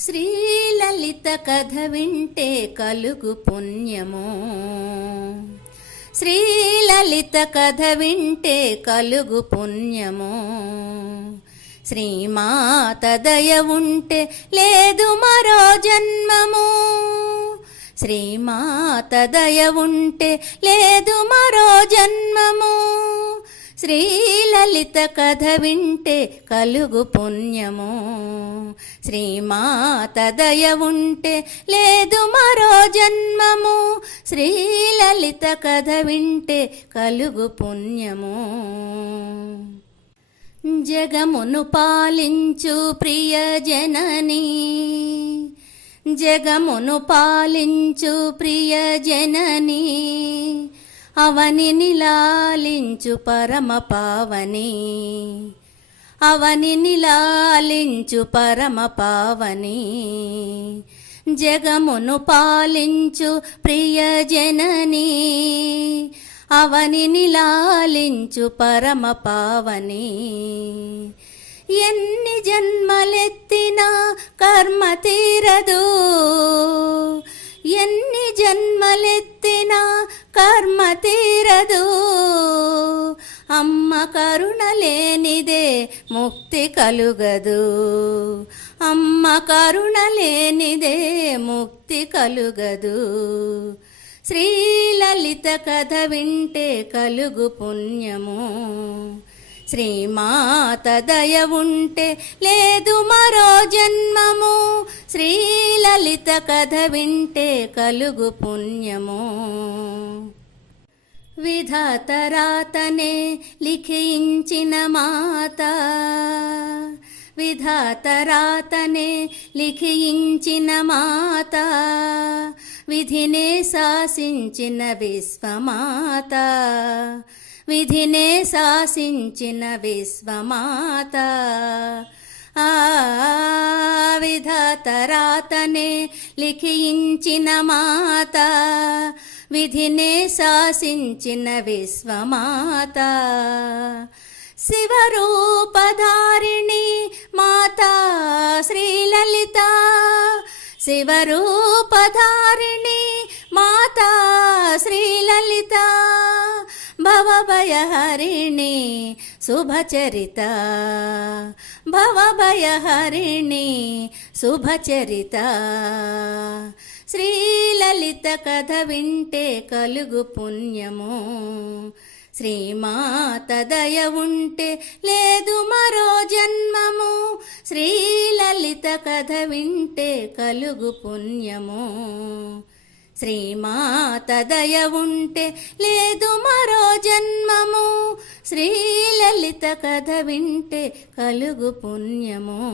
శ్రీలలిత కథ వింటే కలుగు పుణ్యము. శ్రీలలిత కథ వింటే కలుగు పుణ్యము. శ్రీమాత దయ ఉంటే లేదు మరో జన్మము. శ్రీమాత దయ ఉంటే లేదు మరో జన్మము. శ్రీలలిత కథ వింటే కలుగు పుణ్యము. శ్రీమాత దయ ఉంటే లేదు మరో జన్మము. శ్రీలలిత కథ వింటే కలుగు పుణ్యము. జగమును పాలించు ప్రియ జనని. జగమును పాలించు ప్రియ జనని. అవని నిలాలించు పరమ పావని. అవని నిలాలించు పరమ పావని. జగమును పాలించు ప్రియ జనని. అవని నిలాలించు పరమ పావని. ఎన్ని జన్మలెత్తినా కర్మ తీరదు. కర్మ తీరదు. అమ్మ కరుణ లేనిదే ముక్తి కలుగదు. అమ్మ కరుణ లేనిదే ముక్తి కలుగదు. శ్రీలలిత కథ వింటే కలుగు పుణ్యము. శ్రీమాత దయ ఉంటే లేదు మరో జన్మము. శ్రీలలిత కథ వింటే కలుగు పుణ్యము. విధాతరాతనే లిఖించిన మాత. విధాతరాతనే లిఖించిన మాత. విధినే శాసించిన విశ్వమాత. విధినే శాసించిన విశ్వమాత. ఆ లిఖించిన మాత. విధినే శాసించిన విశ్వమాత. శివరూపధారిణి మాత శ్రీలలిత. శివరూపధారిణి మాత శ్రీలలిత. భవభయహరిణి శుభచరిత భవభయహరిణి శుభచరిత శ్రీలలిత కథ వింటే కలుగు పుణ్యము శ్రీమాత దయ ఉంటే లేదు మరో జన్మము శ్రీలలిత కథ వింటే కలుగు పుణ్యము శ్రీమాత దయ ఉంటే లేదు మరో జన్మము. శ్రీలలిత కథ వింటే కలుగు పుణ్యము.